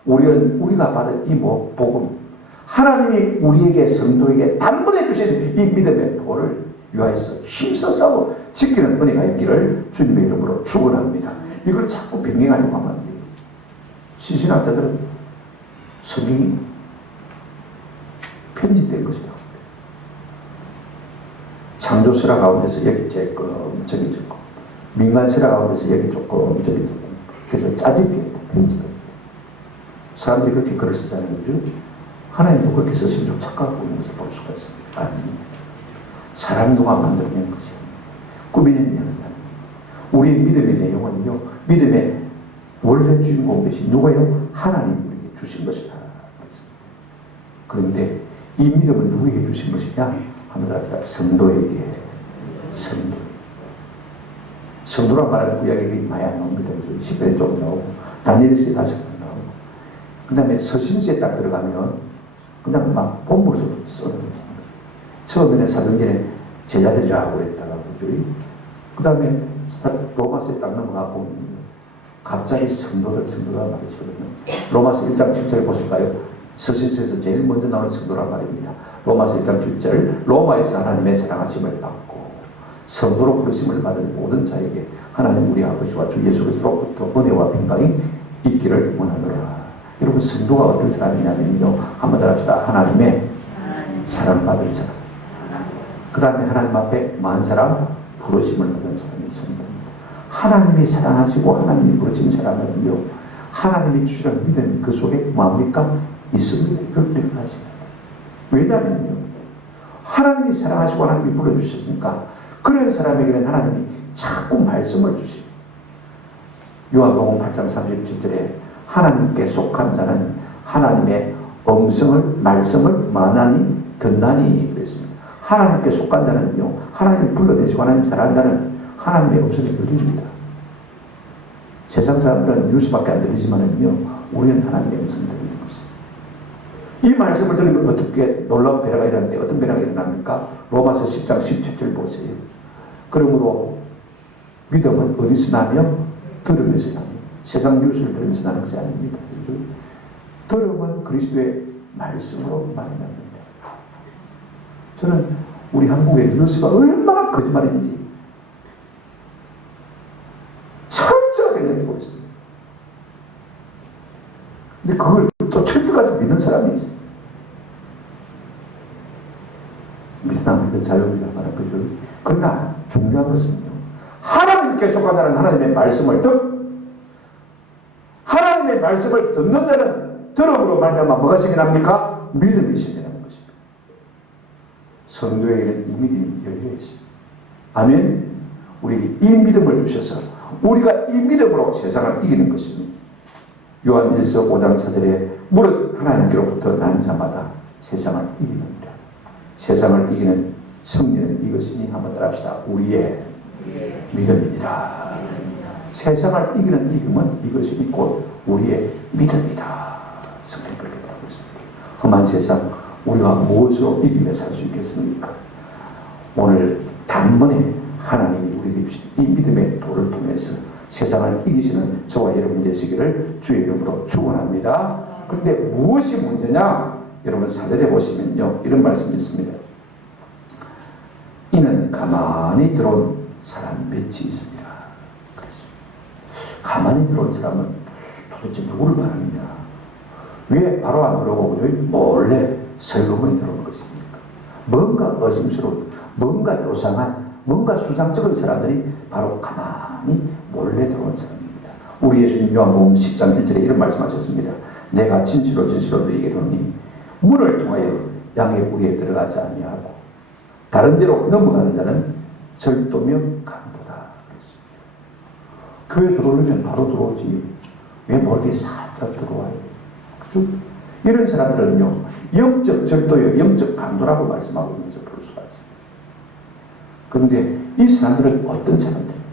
우리가 받은 이 복음, 하나님이 우리에게 성도에게 단번에 주신 이 믿음의 도를 위하여서 힘써 싸워 지키는 은혜가 있기를 주님의 이름으로 축원합니다. 이걸 자꾸 변경하려고 하면 안 돼요. 신신학자들은 성경이 편집된 것이라고 합니다. 창조설화 가운데서 여기 조금 저기 조금, 민간설화 가운데서 여기 조금 저기 조금, 그래서 짜집게 편집합니다. 사람들이 그렇게 글을 쓰자는 거죠. 하나님도 그렇게 쓰시면 좀 착각하고 있는 것을 볼 수가 있습니다. 아닙니다. 사람 누가 만들어낸 것이 아닙니다. 꾸며낸 이야기가 아닙니다. 우리의 믿음의 내용은요, 믿음의 원래 주인공 되신 누가요? 하나님이 우리에게 주신 것이다. 그런데 이 믿음을 누구에게 주신 것이냐? 한번 합시다. 성도에게. 성도란 말하는 구약에 많이 안 나옵니다. 10편에 좀 나오고 다니엘서에 5번 나오고 그 다음에 서신서에 딱 들어가면 그냥 막 본물로 써놓습니다. 처음에는 사도행전에 제자들이라고 그랬다가 그 다음에 로마서에 딱 넘어가고 갑자기 성도가 말이거든요. 로마서 1장 7절 보실까요? 서신서에서 제일 먼저 나오는 성도란 말입니다. 로마서 1장 7절 로마에서 하나님의 사랑하심을 받고 성도로 부르심을 받은 모든 자에게 하나님 우리 아버지와 주 예수 그리스도로부터 은혜와 평강이 있기를 원하노라. 여러분 성도가 어떤 사람이냐면요, 한번 더 합시다. 하나님의 사랑받은 사람, 그 다음에 하나님 앞에 많은 사람 부르심을 받은 사람이 성도입니다. 하나님이 사랑하시고 하나님이 부르신 사람은요, 하나님이 주시는 믿음이 그 속에 뭡니까? 있습니다. 이걸 우리가 아십니다. 왜냐하면요, 하나님이 사랑하시고 하나님이 불러주셨으니까 그런 사람에게는 하나님이 자꾸 말씀을 주십니다. 요한복음 8장 37절에 하나님께 속한 자는 하나님의 말씀을 많이 듣나니 그랬습니다. 하나님께 속한 자는요, 하나님을 불러내시고 하나님 사랑하는 자는 하나님의 음성을 들립니다. 세상 사람들은 뉴스밖에 안 들리지만은요, 우리는 하나님의 음성을 들리는 것입니다. 이 말씀을 들으면 어떻게 놀라운 변화가 일어나는데 어떤 변화가 일어납니까? 로마서 10장 17절 보세요. 그러므로 믿음은 어디서 나며 들으면서 납니다. 세상 뉴스를 들으면서 나는 것이 아닙니다. 들음은 그리스도의 말씀으로 말합니다. 저는 우리 한국의 뉴스가 얼마나 거짓말인지 철저하게 내주고 있습니다. 근데 그걸 또 철저하게 믿는 사람이 있어요. 믿는 자유입니다. 말한 거죠. 그러나 중요한 것은요, 하나님께서 관하는 하나님의 말씀을 하나님의 말씀을 듣는 자는 들음으로 말미암아 뭐가 생겨납니까? 믿음이 생겨나는 것입니다. 성도에게는 이 믿음이 열려 있습니다. 아멘. 우리에게 이 믿음을 주셔서 우리가 이 믿음으로 세상을 이기는 것입니다. 요한 1서 5장 4절에 무릇 하나님께로부터 난 자마다 세상을 이기느니라. 세상을 이기는 승리는 이것이니 한번 따라합시다. 우리의 믿음이니라. 세상을 이기는 이름은 이것이 곧 우리의 믿음이다. 성경이 그렇게 말하고 있습니다. 험한 세상 우리가 무엇으로 이기며 살 수 있겠습니까? 오늘 단번에 하나님이 우리에게 주신 이 믿음의 도를 통해서 세상을 이기시는 저와 여러분 되시기를 주의 이름으로 축원합니다. 그런데 무엇이 문제냐? 여러분 사절에 보시면요, 이런 말씀이 있습니다. 이는 가만히 들어온 사람 몇이 있습니다. 그렇습니다. 가만히 들어온 사람은 도대체 누구를 말합니다. 왜 바로 안 들어오고 몰래 설거머니 들어오는 것입니까? 뭔가 의심스러운, 뭔가 요상한, 뭔가 수상쩍은 사람들이 바로 가만히 몰래 들어온 사람입니다. 우리 예수님 요한복음 10장 1절에 이런 말씀하셨습니다. 내가 진실로 너희에게 이르노니 문을 통하여 양의 우리에 들어가지 아니하고 다른 데로 넘어가는 자는 절도며 강도다. 그랬습니다. 교회 들어오면 바로 들어오지 왜 모르게 살짝 들어와요? 그죠? 이런 사람들은요, 영적 절도요, 영적 강도라고 말씀하고 있면서 볼 수가 있습니다. 그런데 이 사람들은 어떤 사람들이냐?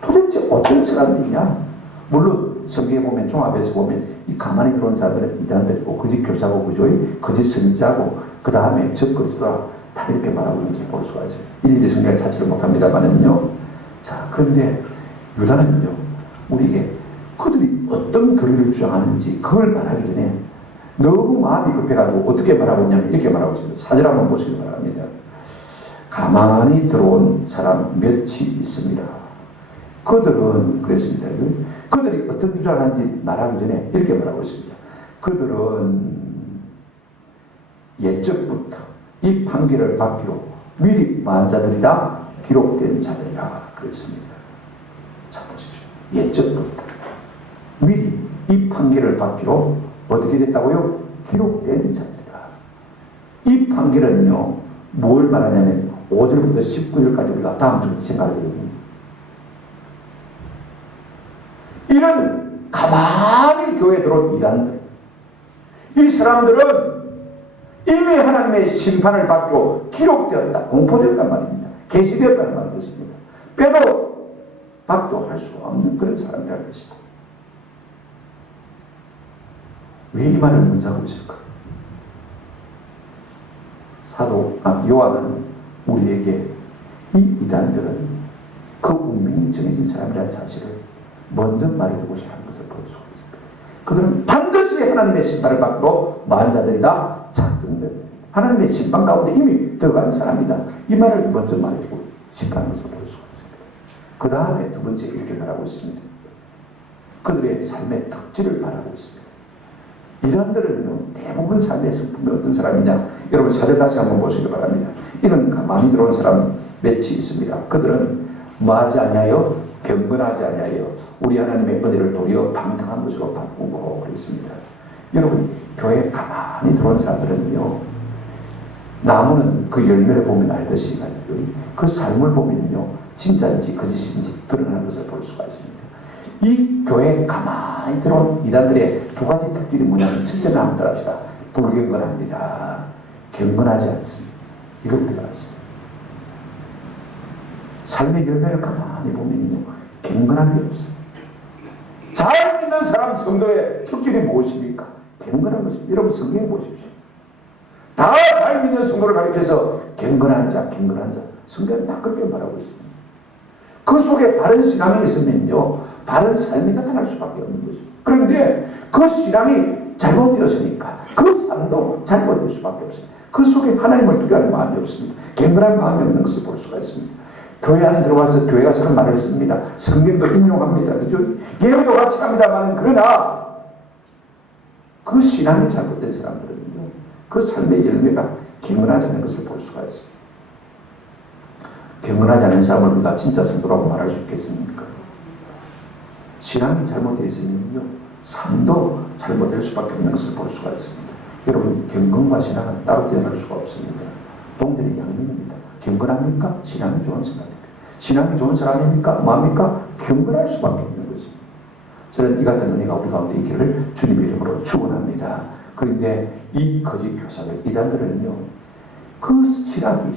도대체 어떤 사람들이냐? 물론 성경에 보면, 종합에서 보면 이 가만히 들어온 사람들은 이단들이고 거짓 교사고 그죠? 거짓 선지자고 그 다음에 적그리스도라 다 이렇게 말하고 있는 것을 볼 수가 있어요. 일일이 성경을 찾지를 못합니다만은요. 자, 그런데 유다는요, 우리에게 그들이 어떤 교리를 주장하는지 그걸 말하기 전에 너무 마음이 급해가지고 어떻게 말하고 있냐면 이렇게 말하고 있습니다. 사절 한번 보시기 바랍니다. 가만히 들어온 사람 몇이 있습니다. 그들은 그랬습니다. 그들이 어떤 주장을 하는지 말하기 전에 이렇게 말하고 있습니다. 그들은 예적부터 이 판결을 받기로 미리 망한 자들이라 기록된 자들이라 그랬습니다. 자, 보십시오. 예적부터 미리 이 판결을 받기로 어떻게 됐다고요? 기록된 자들이라. 이 판결은요, 뭘 말하냐면 5절부터 19절까지 우리가 다음 주부터 생각을 해요. 이런 가만히 교회에 들어온 이단들, 이 사람들은 이미 하나님의 심판을 받고 기록되었다, 공포되었단 말입니다. 계시되었다는 말인 것입니다. 빼도 박도 할 수 없는 그런 사람이라는 것이다. 왜 이 말을 먼저 하고 있을까? 요한은 우리에게 이 이단들은 그 운명이 정해진 사람이라는 사실을 먼저 말해주고 싶은 것을 볼 수가 있습니다. 그들은 반드시 하나님의 심판을 받고 망한 자들이다. 하나님의 심판 가운데 이미 들어간 사람이다. 이 말을 먼저 말해주고 싶은 것을 볼 수가 있습니다. 그 다음에 두 번째 이렇게 말하고 있습니다. 그들의 삶의 특질을 말하고 있습니다. 이단들은요, 대부분 삶의 성품이 어떤 사람이냐? 여러분 사절 다시 한번 보시기 바랍니다. 이는 가만히 들어온 사람 몇이 있습니다. 그들은 뭐하지 아니하여? 경건하지 아니하여 우리 하나님의 은혜를 도리어 방탕한 것으로 바꾸고 그랬습니다. 여러분, 교회에 가만히 들어온 사람들은요, 나무는 그 열매를 보면 알듯이 그 삶을 보면요, 진짜인지 거짓인지 드러나는 것을 볼 수가 있습니다. 이 교회에 가만히 들어온 이단들의 두 가지 특징이 뭐냐면, 첫째는 한번 따라합시다. 불경건합니다. 경건하지 않습니다. 이걸 우리가 알습니다. 삶의 열매를 가만히 보면요, 경건함이 없어요. 잘 믿는 사람 성도의 특징이 무엇입니까? 경건한 것입니다. 여러분 성경에 보십시오. 다 잘 믿는 성도를 가리켜서 경건한 자, 경건한 자. 성경은 다 그렇게 말하고 있습니다. 그 속에 바른 신앙이 있으면요, 바른 삶이 나타날 수밖에 없는 거죠. 그런데 그 신앙이 잘못되었으니까 그 삶도 잘못될 수밖에 없습니다. 그 속에 하나님을 두려워하는 마음이 없습니다. 경건한 마음이 없는 것을 볼 수가 있습니다. 교회 안에 들어와서 교회 가서 그런 말을 씁니다. 성경도 인용합니다. 그죠? 예배도 같이 합니다만 그러나 그 신앙이 잘못된 사람들은요, 그 삶의 열매가 경건하지 않은 것을 볼 수가 있습니다. 경건하지 않은 사람을 우리가 진짜 성도라고 말할 수 있겠습니까? 신앙이 잘못되어 있으면요, 삶도 잘못될 수밖에 없는 것을 볼 수가 있습니다. 여러분, 경건과 신앙은 따로 떼어낼 수가 없습니다. 동전의 양면입니다. 경건합니까? 신앙이 좋은 사람입니다. 신앙이 좋은 사람입니까? 뭐합니까? 경건할 수밖에 없는 것입니다. 저는 이 같은 은혜가 우리 가운데 있기를 주님의 이름으로 축원합니다. 그런데 이 거짓 교사들, 이단들은요, 그 신앙이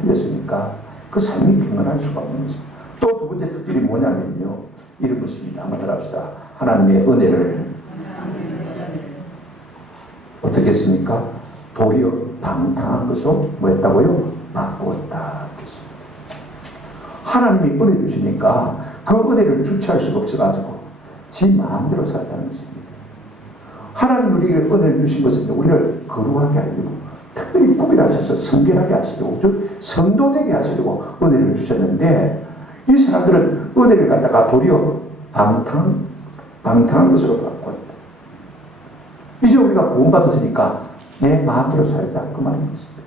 틀렸으니까 그 삶이 경건할 수가 없는 것입니다. 또 두 번째 특징이 뭐냐면요, 이런 것입니다. 한번 따라합시다. 하나님의 은혜를 어떻게 했습니까? 도리어 방탕한 것으로 뭐 했다고요? 바꾸었다. 하나님이 은혜 주시니까 그 은혜를 주체할 수가 없어가지고 지 마음대로 살았다는 것입니다. 하나님 우리에게 은혜를 주신 것은 우리를 거룩하게 하려고, 특별히 구별하셔서 성결하게 하시려고, 성도되게 하시려고 은혜를 주셨는데, 이 사람들은 은혜를 갖다가 도리어 방탕한 것으로 바꾸었다. 이제 우리가 구원받았으니까 내 마음대로 살자, 그 말인 것입니다.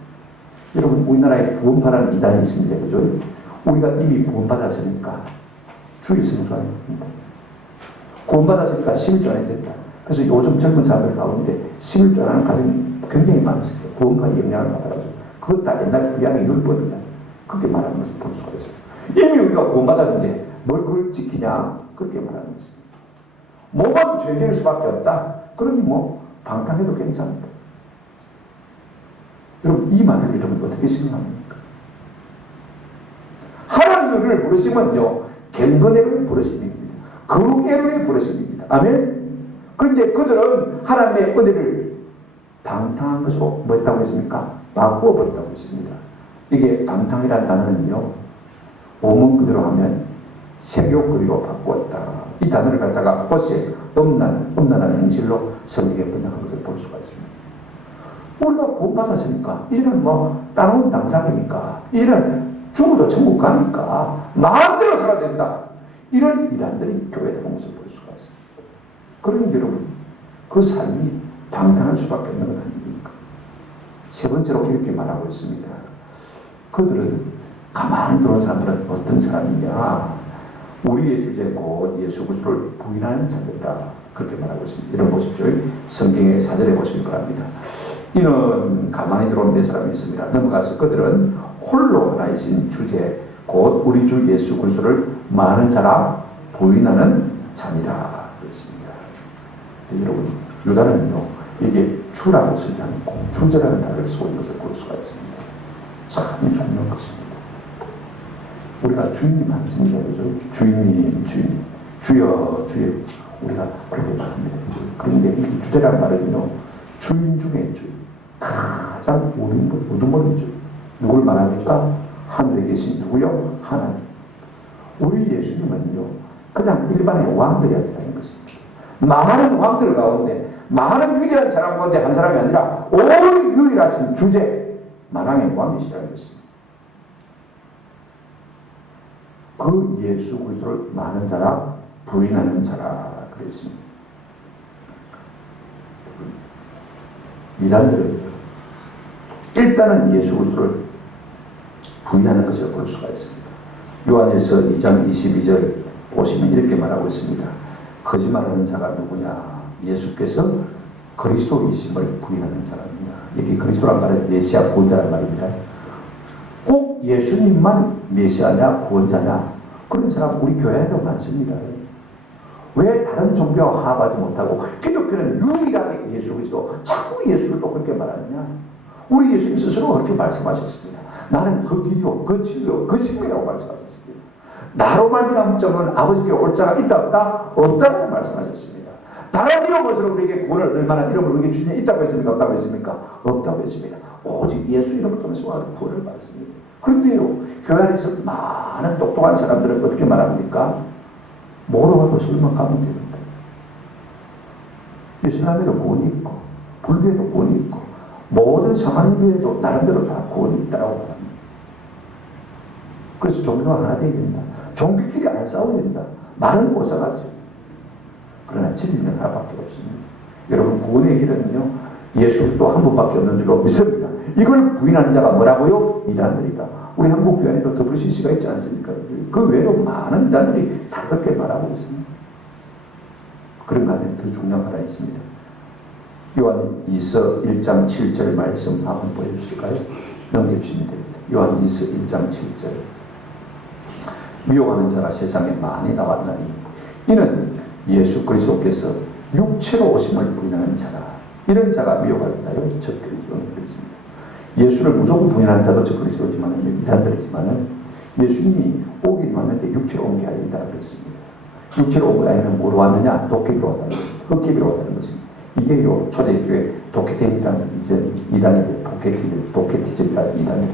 여러분, 우리나라에 구원파라는 이단이 있습니다. 그죠? 우리가 이미 구원받았으니까 주의 성수하입니다. 구원받았으니까 11조안이 됐다. 그래서 요즘 젊은 사람들 가운데 11조안하는 가정이 굉장히 많습니다. 구원파의 영향을 받아가지고. 그것 다 옛날 구약의 율법이다. 그렇게 말하는 것을 볼 수가 있어요. 이미 우리가 구원받았는데 뭘 그걸 지키냐, 그렇게 말하는 것입니다. 뭐만 죄될 수밖에 없다. 그러니 뭐 방탕해도 괜찮다. 여러분, 이 말을 여러분 어떻게 생각합니까? 하나님을 부르시면요, 경건애로의 부르심입니다. 거룩애로의 부르심입니다. 아멘? 그런데 그들은 하나님의 은혜를 방탕한 것으로 뭐 했다고 했습니까? 바꾸어버렸다고 했습니다. 이게 방탕이라는 단어는요, 오문 그대로 하면 색욕거리로 바꾸었다. 이 단어를 갖다가 호색, 음란한 행실로 성경에 번역한 것을 볼 수가 있습니다. 우리가 구원받았으니까 이제는 뭐 따라온 당상이니까, 이제는 죽어도 천국 가니까 마음대로 살아야 된다. 이런 이단들이 교회에 들어온 것을 볼 수가 있습니다. 그러니 여러분, 그 삶이 방탕할 수밖에 없는 건 아닙니까? 세 번째로 이렇게 말하고 있습니다. 그들은, 가만히 들어온 사람들은 어떤 사람이냐? 우리의 주제 곧 예수 그리스도를 부인하는 자들이다. 그렇게 말하고 있습니다. 이런 보십시오. 성경의 사절에 보시기 바랍니다. 이는 가만히 들어온 네 사람이 있습니다. 넘어가서 그들은 홀로 하나이신 주제 곧 우리 주 예수 그리스도를 많은 자라 부인하는 자니라. 그랬습니다. 여러분, 유다는요, 이게 주라고 쓰지 않고 주제라는 단어를 쓰고 있는 것을 볼 수가 있습니다. 참 중요한 것입니다. 우리가 주인이 많습니다. 그죠? 주인님, 주여, 우리가 그렇게 말합니다. 그런데 이 주제란 말은요, 주인 중에 주인, 가장 우두머리 주. 누굴 말합니까? 하늘에 계신 누구요? 하나님. 우리 예수님은요, 그냥 일반의 왕들이 아니라는 것입니다. 많은 왕들 가운데, 많은 위대한 사람 가운데 한 사람이 아니라 오직 유일하신 주제, 만왕의 왕이시라는 것입니다. 그 예수 그리스도를 많은 자라 부인하는 자라 그랬습니다. 이단들은 일단은 예수 그리스도를 부인하는 것을 볼 수가 있습니다. 요한일서 2장 22절 보시면 이렇게 말하고 있습니다. 거짓말하는 자가 누구냐? 예수께서 그리스도이심을 부인하는 사람이냐. 이게 그리스도란 말은 메시아 구원자란 말입니다. 꼭 예수님만 메시아냐 구원자냐, 그런 사람 우리 교회에도 많습니다. 왜 다른 종교와 화합하지 못하고 기독교는 유일하게 예수 그리스도, 자꾸 예수를 또 그렇게 말하느냐? 우리 예수님 스스로 그렇게 말씀하셨습니다. 나는 그 길이요, 그 진리요, 그 생명이라고 말씀하셨습니다. 나로 말미암자는 아버지께 올 자가 있다 없다? 없다고 말씀하셨습니다. 다른 이름으로 우리에게 구원을 얻을 만한 이름을 우리에게 주시냐? 있다고 했습니까? 없다고 했습니까? 없다고 했습니다. 오직 예수 이름을 통해서 구원을 받습니다. 그런데요, 교회 안에서 많은 똑똑한 사람들은 어떻게 말합니까? 뭐로 가도 설만 가면 됩니다. 이슬람에도 구원이 있고 불교에도 구원이 있고 모든 상한교에도 나름대로 다 구원이 있다고 합니다. 그래서 종교가 하나 되어야 된다. 종교끼리 안 싸워야 된다. 말은 못 싸가죠. 그러나 진리는 하나밖에 없습니다. 여러분 구원의 길은요 예수 그리스도 한 분밖에 없는 줄로 믿습니다. 이걸 부인하는 자가 뭐라고요? 이단들이다. 우리 한국 교회에도 WCC가 있지 않습니까? 그 외에도 많은 이단들이 다 그렇게 말하고 있습니다. 그런 가운데 더 중요한 하나 있습니다. 요한 2서 1장 7절 말씀 한번 보여주실까요? 넘겨주시면 됩니다. 요한 2서 1장 7절. 미워하는 자가 세상에 많이 나왔나니 이는 예수 그리스도께서 육체로 오심을 부인하는 자라. 이런 자가 미워할 자요 저 그리스도는 그렇습니다. 예수를 무조건 부인하는 자도 저 그리스도지만 이단들이지만 예수님이 오긴 왔는데 육체로 온 게 아니다 그랬습니다. 육체로 온 게 아니면 뭐로 왔느냐? 도깨비로 왔다는 것입니다. 흑개비로 왔다는 것입니다. 이게 요 초대교회 도케템이라는 이단이 도케티즘이라는 이단이.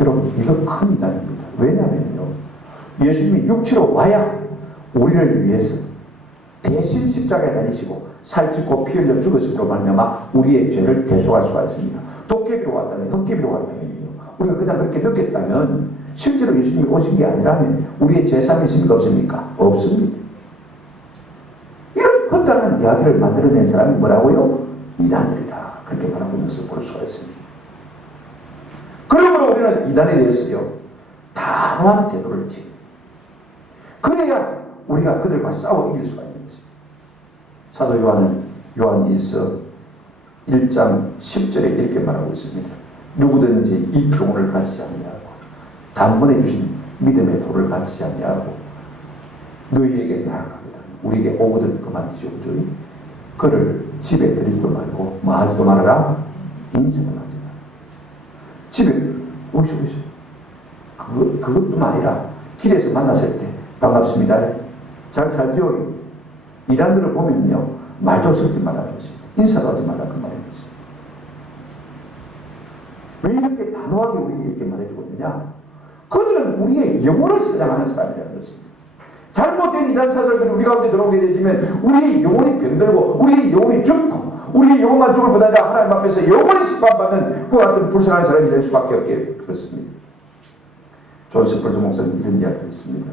여러분 이거 큰 이단입니다. 왜냐하면요 예수님이 육체로 와야 우리를 위해서 대신 십자가에 달리시고 살찌고 피 흘려 죽으심으로 말미암아 우리의 죄를 대속할 수가 있습니다. 도깨비로 왔다면 흑개비로 왔다면요 우리가 그냥 그렇게 느꼈다면 실제로 예수님이 오신 게 아니라면 우리의 죄상이 있습니까? 없습니까? 없습니다. 이런 헛다른 이야기를 만들어낸 사람이 뭐라고요? 이단들이다. 그렇게 말하고 있는 것을 볼 수가 있습니다. 그러므로 우리는 이단에 대해서요 단호한 태도를 지금 그래야 우리가 그들과 싸워 이길 수가 있는 것입니다. 사도 요한은 요한 2서 1장 10절에 이렇게 말하고 있습니다. 누구든지 이 교훈을 가지지 아니하고 단번에 주신 믿음의 도를 가지지 아니하고 너희에게 나아가거든 우리에게 오거든 그 말이죠. 그죠? 그를 집에 들이지도 말고 뭐 하지도 말아라. 인생을 하지 마라. 집에 오시오. 그것뿐 아니라 길에서 만났을 때 반갑습니다. 잘 살죠? 이단들을 보면요 말도 섞지 말라는 것입니다. 인사도 하지 말라 그 말인 것입니다. 왜 이렇게 단호하게 우리에게 이렇게 말해주고 있느냐? 그들은 우리의 영혼을 사랑하는 사람이라는 것입니다. 잘못된 이단 사설들이 우리 가운데 들어오게 되지만 우리의 영혼이 병들고 우리의 영혼이 죽고 우리의 영혼만 죽을 뿐 아니라 하나님 앞에서 영원히 심판받는 그와 같은 불쌍한 사람이 될 수밖에 없게 그렇습니다. 존 스펄즈 목사님 이런 이야기가 있습니다.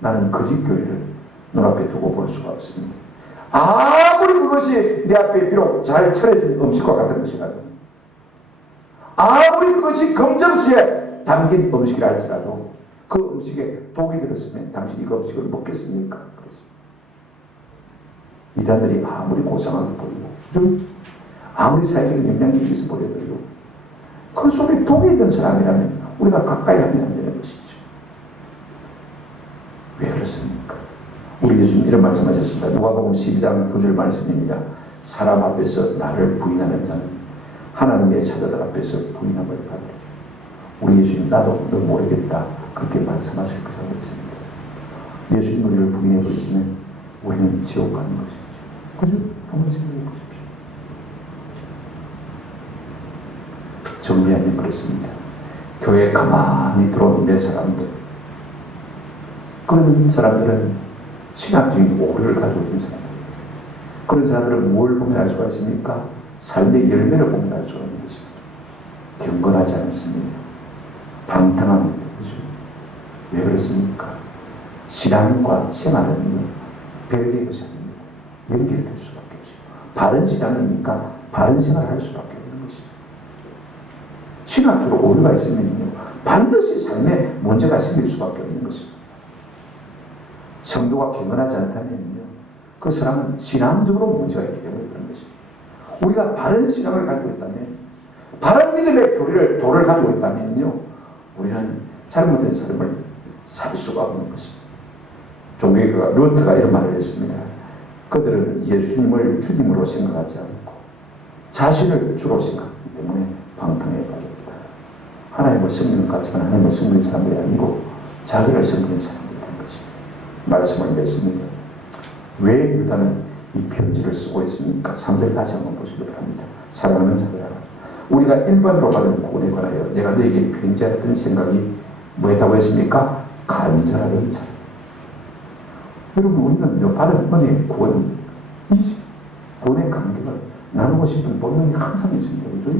나는 거짓 교회를 눈앞에 두고 볼 수가 없습니다. 아무리 그것이 내 앞에 비록 잘 차려진 음식과 같은 것이라도 아무리 그것이 검정치에 담긴 음식이라 할지라도 그 음식에 독이 들었으면 당신이 그 음식을 먹겠습니까? 그렇습니다. 이단들이 아무리 고상하게 보이고 좀 아무리 사회적인 영향력이 있어 보여도 그 속에 독이 있는 사람이라면 우리가 가까이 하면 안 되는 것이죠. 왜 그렇습니까? 우리 예수님 이런 말씀하셨습니다. 누가복음 12장 9절 말씀입니다. 사람 앞에서 나를 부인하는 자는 하나님의 사자들 앞에서 부인함을 받으리라. 우리 예수님 나도 너 모르겠다 그렇게 말씀하실 것을 믿습니다. 예수님 우리를 부인해버리시면 우리는 지옥 가는 것이죠. 그죠? 한번 생각해 보십시오. 정리하면 그렇습니다. 교회에 가만히 들어온 몇 사람들 그런 사람들은 신학적인 오류를 가지고 있는 사람들입니다. 그런 사람들은 뭘 보면 알 수가 있습니까? 삶의 열매를 보면 알 수가 있는 것입니다. 경건하지 않습니다. 방탕합니다. 그죠? 왜 그렇습니까? 신앙과 생활은요 별개의 것이 아닙니다. 연결될 수밖에 없어요. 바른 신앙이니까 바른 생활을 할 수밖에 없는 것입니다. 신학적으로 오류가 있으면요 반드시 삶에 문제가 생길 수밖에 없는 것입니다. 성도가 경건하지 않다면요 그 사람은 신앙적으로 문제가 있기 때문에 그런 것입니다. 우리가 바른 신앙을 가지고 있다면 바른 믿음의 도를 가지고 있다면요 우리는 잘못된 삶을 살 수가 없는 것입니다. 종교가 루트가 이런 말을 했습니다. 그들은 예수님을 주님으로 생각하지 않고 자신을 주로 생각하기 때문에 방탕에 빠졌다. 하나님을 섬기는 것 같지만 하나님을 섬기는 사람들이 아니고 자기를 섬기는 사람들이 된 것입니다. 말씀을 맺습니다. 왜 유다는 이 편지를 쓰고 있습니까? 3절 다시 한번 보시기 바랍니다. 사랑하는 자들아, 우리가 일반으로 받은 구원에 관하여 내가 너에게 편지했던 생각이 뭐였다고 했습니까? 간절하던 자. 여러분, 우리는 받은 은혜의 구원, 이 구원의 관계를 나누고 싶은 본능이 항상 있습니다. 그죠?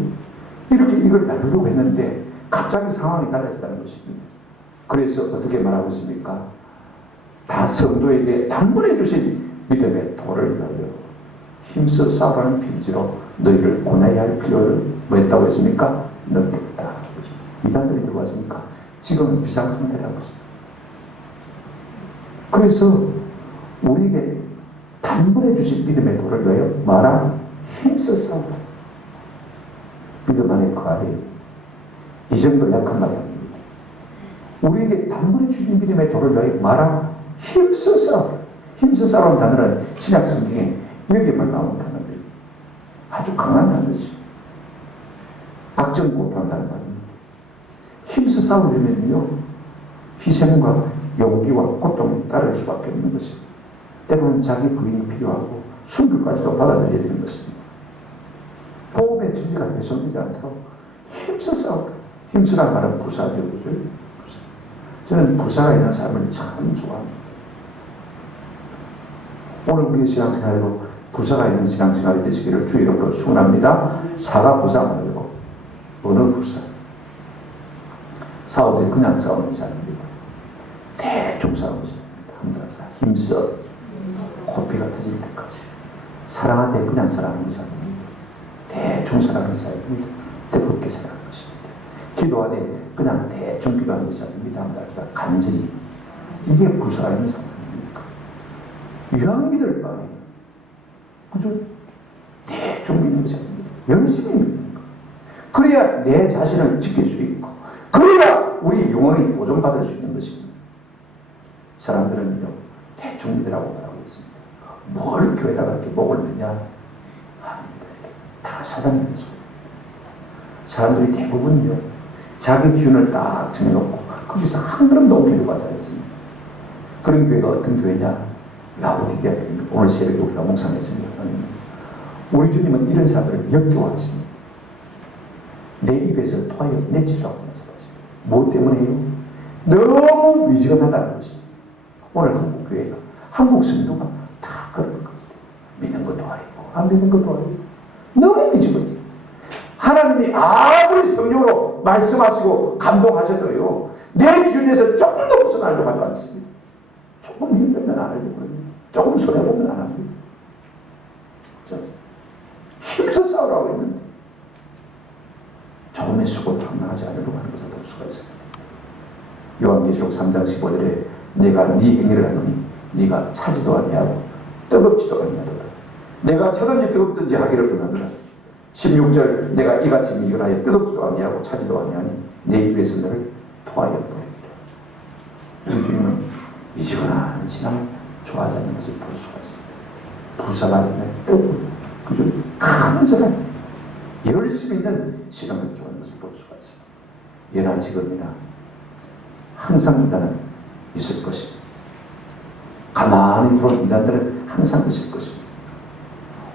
이렇게 이걸 나누려고 했는데 갑자기 상황이 달라졌다는 것입니다. 그래서 어떻게 말하고 있습니까? 다 성도에게 단번에 주신 믿음의 도를 위하여 힘써 싸우라는 편지로 너희를 권해야 할 필요를 뭐 했다고 했습니까? 넘겼다. 이단들이 들어왔습니까? 지금은 비상상태라고 했습니다. 그래서 우리에게 단번에 주신 믿음의 도를 위하여 말아 힘써 싸우라. 믿음 안에 거하리. 이 정도 약한 말이 아닙니다. 우리에게 단번에 주신 믿음의 도를 위하여 말아 힘써 싸우라. 힘써 싸우라는 단어는 신약 성경에 여기만 나오는 단어입니다. 아주 강한 단어죠. 악정고통한다는 말입니다. 힘써 싸우려면요, 희생과 용기와 고통이 따를 수밖에 없는 것입니다. 때로는 자기 부인이 필요하고 순교까지도 받아들여야 되는 것입니다. 복음의 진리가 훼손되지 않도록 힘써 싸우라. 힘쓰라는 말은 부사죠. 그죠? 부사. 저는 부사가 있는 사람을 참 좋아합니다. 오늘 우리의 신앙생활로 부사가 있는 신앙생활이 되시기를 주 이름으로 축원합니다. 사가 부사 말고 어느 부사. 싸울 때 그냥 싸우는 것이 아닙니다. 대충 싸우는 것이 아닙니다. 항상 힘써 코피가 터질 때까지. 사랑할 때 그냥 사랑하는 것이 아닙니다. 대충 사랑하는 것이 아닙니다. 뜨겁게 사랑하는 것입니다. 기도할 때 그냥 대충 기도하는 것이 아닙니다. 간절히. 이게 부사가 있는 상황입니까? 유한 믿을 바에 그죠? 대충 믿는 것이 아닙니다. 열심히 믿는 것. 그래야 내 자신을 지킬 수 있고, 그래야 우리 영혼이 보존받을 수 있는 것입니다. 사람들은요, 대충 믿으라고 말하고 있습니다. 뭘 교회다가 이렇게 목을 내냐? 아닙니다. 다 사단의 소리. 사람들이 대부분요, 자기 기준을 딱 정해놓고 거기서 한 걸음도 옮기려고 하지 않습니다. 그런 교회가 어떤 교회냐? 라오디게아 교회입니다. 오늘 새벽에 우리가 묵상했습니다. 우리 주님은 이런 사람들을 역겨워하십니다. 내 입에서 토하여 내치라고 말씀하십니다. 뭐 때문에요? 너무 미지근하다는 것입니다. 오늘 한국교회가, 한국 성도가 다 그런 겁니다. 믿는 것도 아니고 안 믿는 것도 아니고 너무 미지근해요. 하나님이 아무리 성령으로 말씀하시고 감동하셔도요, 내 기준에서 조금 더 벗어나려고 하지 않습니다. 조금 힘들면 안 하려고 그럽니다. 조금 손해보면 안 합니다. 힘써 싸우라고 했는데 조금의 수고를 감당하지 않으려고 하는 것을 볼 수가 있습니다. 요한계시록 3장 15절에 내가 네 행위를 하노니 네가 차지도 아니하고 뜨겁지도 아니하도다. 내가 차든지 뜨겁든지 하기를 원하노라. 16절 내가 이같이 미련하여 뜨겁지도 아니하고 차지도 아니하니 내 입에서 너를 토하여 버리리라. 우리 주님은 미지근한 신앙을 좋아하지 않는 것을 볼 수가 있습니다. 부사가 있는 뜨거운 그저 간절한 열심히 있는 신앙을 좋아하는 것을 볼 수가 있습니다. 예나 지금이나 항상 이단은 있을 것입니다. 가만히 들어온 이단들은 항상 있을 것입니다.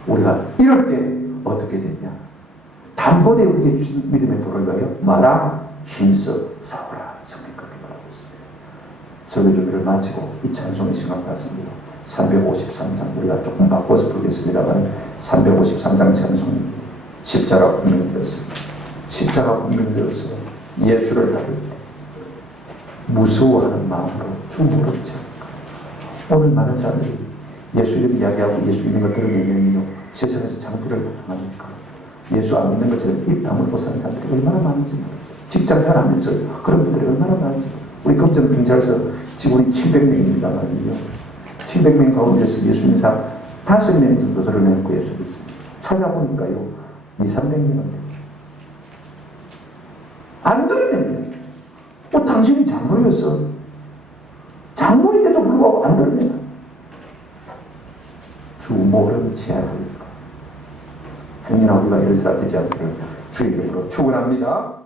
우리가 이럴 때 어떻게 되냐? 단번에 우리에게 주신 믿음의 도를 위하여 말아 힘써 싸우라. 성경 그렇게 말하고 있습니다. 설교 준비를 마치고 이 찬송의 시간 같습니다. 353장 우리가 조금 바꿔서 부르겠습니다만 353장 찬송입니다. 십자가 분명되었습니다. 십자가 분명되어서 예수를 다룰 때 무서워하는 마음으로 주무르지 않을까. 오늘 많은 사람들이 예수 이름 이야기하고 예수 믿는 것 들으면요, 세상에서 장부를 당하니까 예수 안 믿는 것처럼 입 다물고 사는 사람들이 얼마나 많은지 모릅니다. 직장생활 하면서 그런 분들이 얼마나 많은지. 우리 검정경찰서 직원이 700명입니다. 말이요. 700명 가운데서 예수 믿는 사람 5명 정도 드러내고 예수 믿습니다. 찾아보니까요, 200~300명은 안 드러냅니다. 당신이 장로였어. 장로인데도 불구하고 안 드러내나. 주 모르지 않을까. 행여나 우리가 이런 사람 되지 않기를 주의 이름으로 축원합니다.